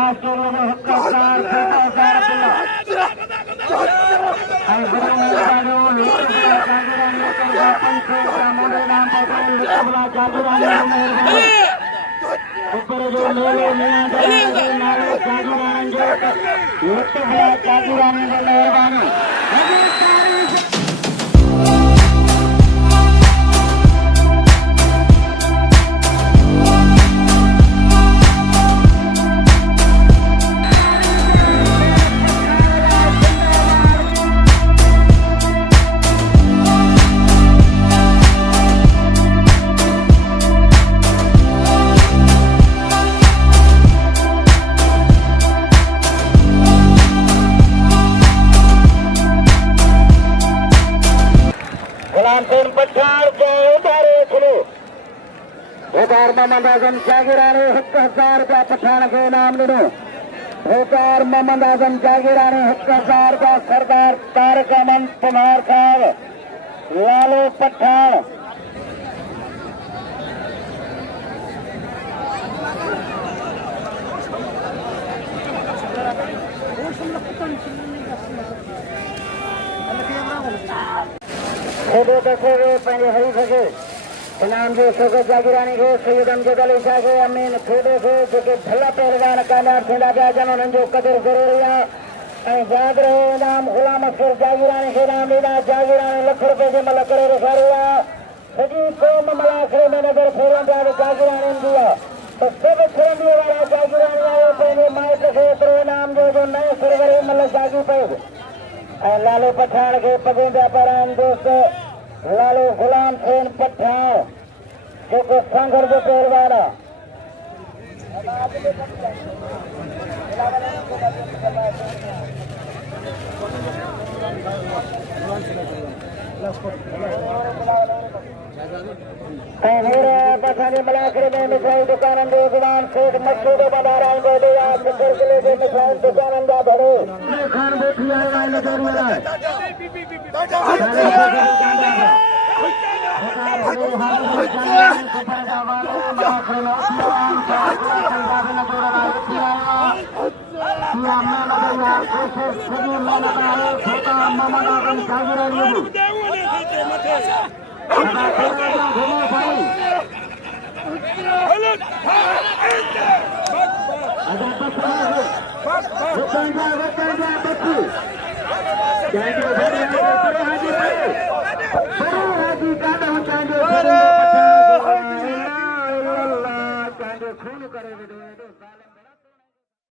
खास तौर पर हक़दार सरकार अब्दुल्ला ऐं वॾो मेज़बानो मुक़बला जागीरानी करदा पंच का मोडे नाम पर मुक़बला जागीरानी महिरबानी ऊपर जो मेलो मियां दलाल नालो जागीरानी जो मुक़बला जागीरानी महिरबानी गुलाम हुसैन पठान के उतारे खुलो भोपाल मोहम्मद आजम जागीरानी 1000 रुपया पठान के इनाम ॾिनो भोपाल मोहम्मद आजम जागीरानी 1000 रुपया सरदार तारक अहमद कुमार साहब लालो पठान खेडो दसोगे पंहिंजे हरीफ़ खे इनाम जो शौक़त जागीरानी खे सैयद अमजद अली शाह खे अमीन खेडो खे जेके भला पहलवान कामयाब थींदा पिया अचनि उन्हनि जो क़दुरु ज़रूरी आहे ऐं यादि रहे इनाम ग़ुलाम हसन जागीरानी खे इनाम ॾींदा जागीरानी लख रुपए जे महिल करे रखायो आहे सॼी क़ौम मलाखरे में नज़र फेरंदी आहे जागीरानी ईंदी आहे त सभु फिरंदीअ वारा जागीरानी आयो पंहिंजे माइट खे एतिरो इनाम जो नए सरवरी महिल जागी पियो ऐं लालो पठान खे पगंदा पाराइनि दोस्त लालो ग़ुलाम हुसैन पठान जेको सांगर जो पहलवान आहे ऐं हींअर असांजे मलाखरे में मिठाई दुकाननि जो ज़ुबान सेठ मसूद बधाराईंदो आहे 70 किले जे मिठाई दुकाननि जा भरे खान वेठी आयो आहे नज़र हाजी